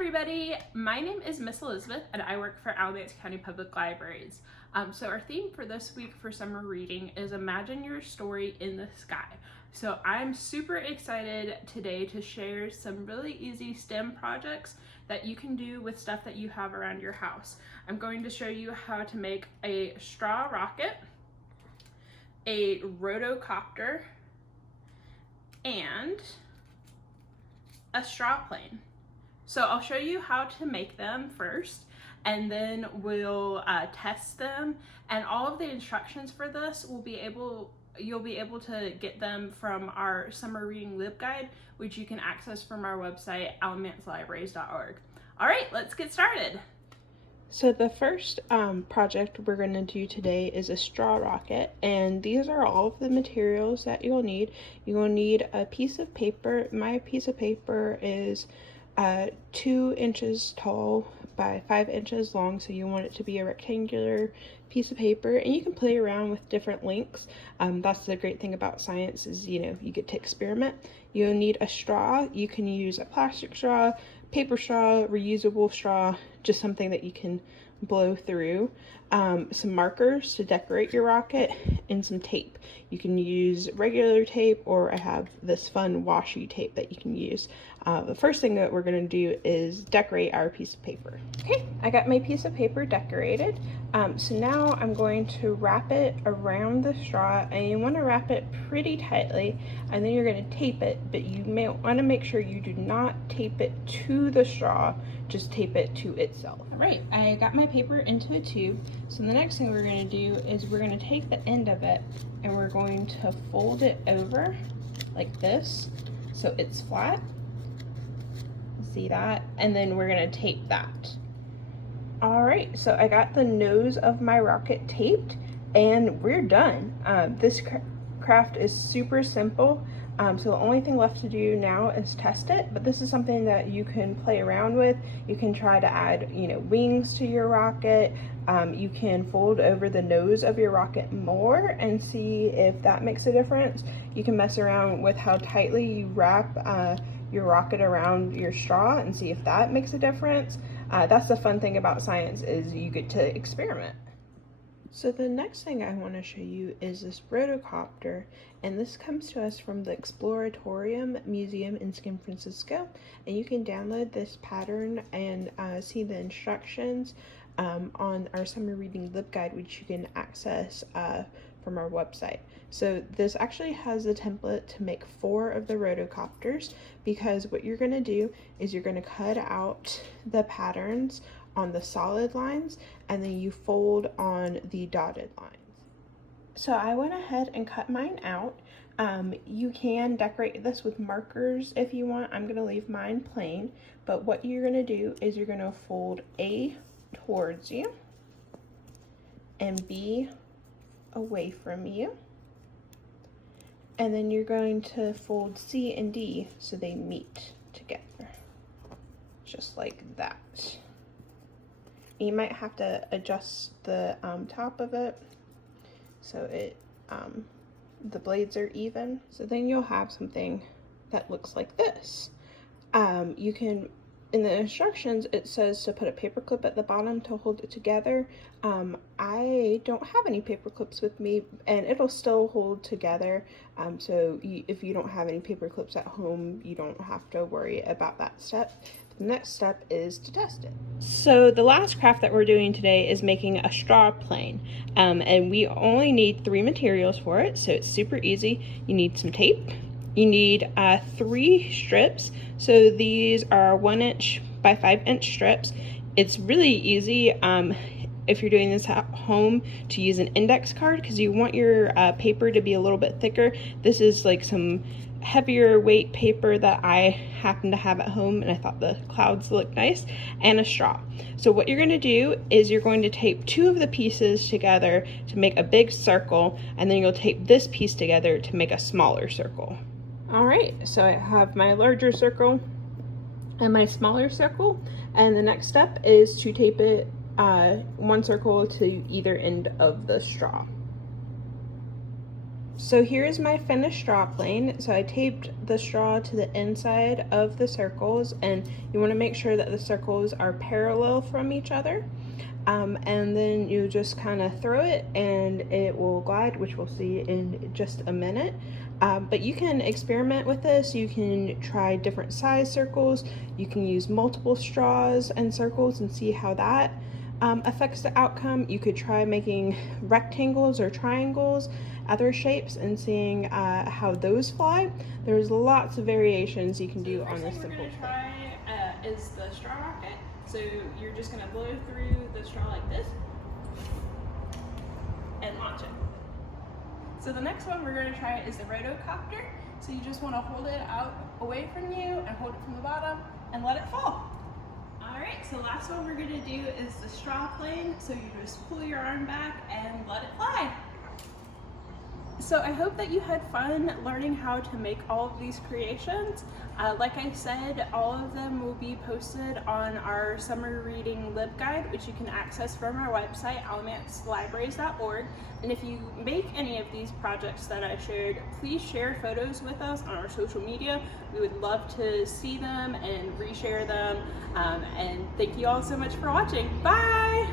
everybody, my name is Miss Elizabeth and I work for Alamance County Public Libraries. So our theme for this week for summer reading is Imagine Your Story in the Sky. So I'm super excited today to share some really easy STEM projects that you can do with stuff that you have around your house. I'm going to show you how to make a straw rocket, a rotocopter, and a straw plane. So I'll show you how to make them first, and then we'll test them, and all of the instructions for this you'll be able to get them from our summer reading LibGuide, which you can access from our website alamancelibraries.org. All right, let's get started. So the first project we're going to do today is a straw rocket, and these are all of the materials that you'll need. You'll need a piece of paper. My piece of paper is 2 inches tall by 5 inches long, so you want it to be a rectangular piece of paper, and you can play around with different lengths. That's the great thing about science is, you get to experiment. You'll need a straw. You can use a plastic straw, paper straw, reusable straw, just something that you can blow through, some markers to decorate your rocket, and some tape. You can use regular tape, or I have this fun washi tape that you can use. The first thing that we're going to do is decorate our piece of paper. Okay, I got my piece of paper decorated. So now I'm going to wrap it around the straw, and you want to wrap it pretty tightly, and then you're going to tape it, but you may want to make sure you do not tape it to the straw, just tape it to itself. All right, I got my paper into a tube. So the next thing we're going to do is we're going to take the end of it and we're going to fold it over like this so it's flat. See that? And then we're going to tape that. All right, so I got the nose of my rocket taped and we're done. This craft is super simple. So the only thing left to do now is test it, but this is something that you can play around with. You can try to add, wings to your rocket. You can fold over the nose of your rocket more and see if that makes a difference. You can mess around with how tightly you wrap your rocket around your straw and see if that makes a difference. That's the fun thing about science, is you get to experiment. So the next thing I want to show you is this rotocopter, and this comes to us from the Exploratorium Museum in San Francisco, and you can download this pattern and see the instructions on our summer reading LibGuide, which you can access from our website. So this actually has a template to make 4 of the rotocopters, because what you're going to do is you're going to cut out the patterns on the solid lines, and then you fold on the dotted lines. So I went ahead and cut mine out. You can decorate this with markers if you want. I'm going to leave mine plain, but what you're going to do is you're going to fold A towards you and B away from you, and then you're going to fold C and D so they meet together, just like that. You might have to adjust the top of it so the blades are even. So then you'll have something that looks like this. You can, in the instructions, it says to put a paper clip at the bottom to hold it together. I don't have any paper clips with me, and it'll still hold together. So if you don't have any paper clips at home, you don't have to worry about that step. The next step is to test it. So the last craft that we're doing today is making a straw plane, and we only need 3 materials for it, so it's super easy. You need some tape. You need 3 strips. So these are 1 inch by 5 inch strips. It's really easy if you're doing this at home to use an index card, because you want your paper to be a little bit thicker. This is like some heavier weight paper that I happen to have at home, and I thought the clouds looked nice, and a straw. So what you're going to do is you're going to tape 2 of the pieces together to make a big circle, and then you'll tape this piece together to make a smaller circle. All right, so I have my larger circle and my smaller circle, and the next step is to tape it 1 circle to either end of the straw. So here's my finished straw plane. So I taped the straw to the inside of the circles, and you want to make sure that the circles are parallel from each other. And then you just kind of throw it and it will glide, which we'll see in just a minute. But you can experiment with this. You can try different size circles. You can use multiple straws and circles and see how that affects the outcome. You could try making rectangles or triangles, other shapes, and seeing how those fly. There's lots of variations you can do on this simple plane. The first thing we're going to try is the straw rocket. So you're just going to blow through the straw like this and launch it. So the next one we're going to try is the Oak Copter. So you just want to hold it out away from you and hold it from the bottom and let it fall. Alright, so last one we're going to do is the straw plane. So you just pull your arm back and let it fly. So I hope that you had fun learning how to make all of these creations. Like I said, all of them will be posted on our summer reading LibGuide, which you can access from our website, alamance.libraries.org. And if you make any of these projects that I shared, please share photos with us on our social media. We would love to see them and reshare them. And thank you all so much for watching. Bye!